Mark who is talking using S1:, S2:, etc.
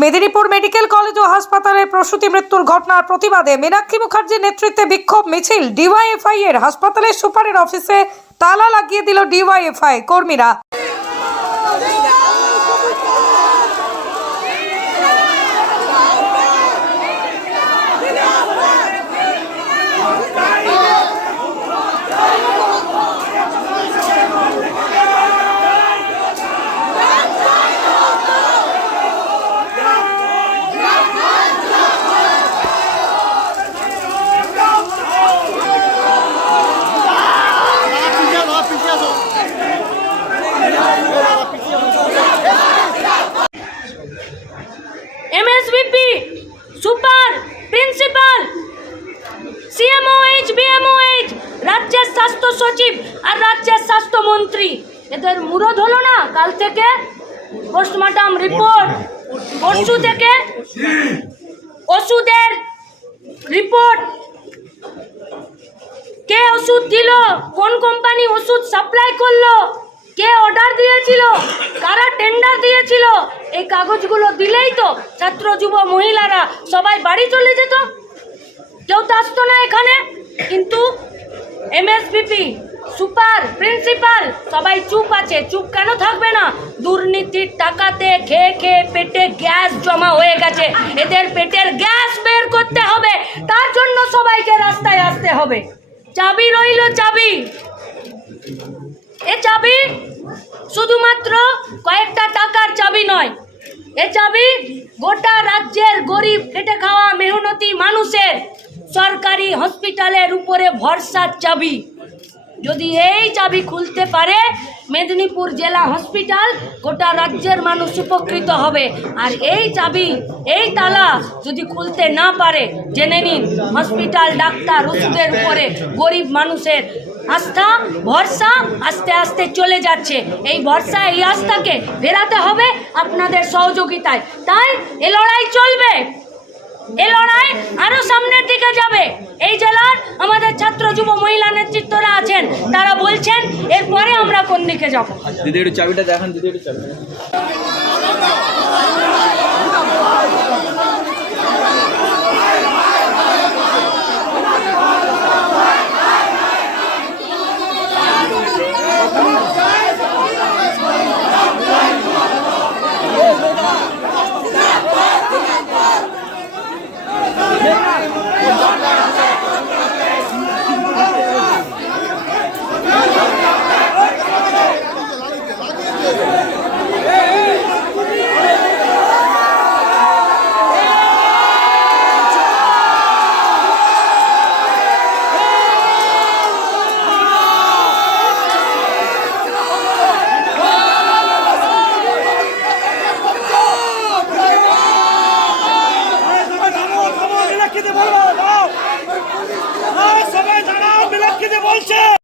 S1: Medinipur medical college ও হাসপাতালে প্রসূতি মৃত্যুর ঘটনার প্রতিবাদে মীনাক্ষী মুখার্জির নেতৃত্বে বিক্ষোভ মিছিল। ডিওয়াইএফআই এর হাসপাতালের সুপারের অফিসে তালা লাগিয়ে দিল ডিওয়াইএফআই কর্মীরা
S2: MSVP super principal CMOH BMOH রাজ্যের স্বাস্থ্য সচিব আর রাজ্যের স্বাস্থ্যমন্ত্রী এদের মুরদ হলো না, কাল থেকে পোস্টমর্টম রিপোর্ট পরশু থেকে ওষুধের রিপোর্ট কে ওষুধ দিল? কোন কোম্পানি ওষুধ সাপ্লাই করল? কে অর্ডার দিয়েছিল? কারা টেন্ডার দিয়েছিল? এই কাগজগুলো দিলেই তো ছাত্র, যুব, মহিলারা সবাই বাড়ি চলে যেত। কেউ তো আসতো না এখানে। কিন্তু এমএসপিপি সুপার প্রিন্সিপাল সবাই চুপ আছে, চুপ কেন থাকবে না? দুর্নীতির টাকাতে খেয়ে খেয়ে পেটে গ্যাস জমা হয়ে গেছে। এদের পেটের গ্যাস বের করতে হবে, তার জন্য সবাইকে রাস্তায় আসতে হবে। চাবি রইল চাবি। এ চাবি শুধুমাত্র কয়েকটা টাকার চাবি নয়, এ চাবি গোটা রাজ্যের গরিব সরকারি হসপিটালের উপরে ভরসার চাবি। যদি এই চাবি খুলতে পারে, মেদিনীপুর জেলা হসপিটাল গোটা রাজ্যের মানুষ উপকৃত হবে। আর এই চাবি, এই তালা যদি খুলতে না পারে, জেনে নিন, হসপিটাল, ডাক্তার, ওষুধের উপরে গরিব মানুষের আস্থা, ভরসা আস্তে আস্তে চলে যাচ্ছে। এই ভরসা, এই আস্থাকে ফেরাতে হবে আপনাদের সহযোগিতায়। তাই এ লড়াই চলবে। এ লড়াই আরও সামনের দিকে যাবে এই জেলার আমাদের ছাত্র যুব মহিলা নেতৃত্বরা আছেন, তারা বলছেন, এরপরে আমরা কোন দিকে যাব?
S3: দিদি, একটু চাবিটা দেখান, দিদি, একটু চাবিটা।
S4: avançar!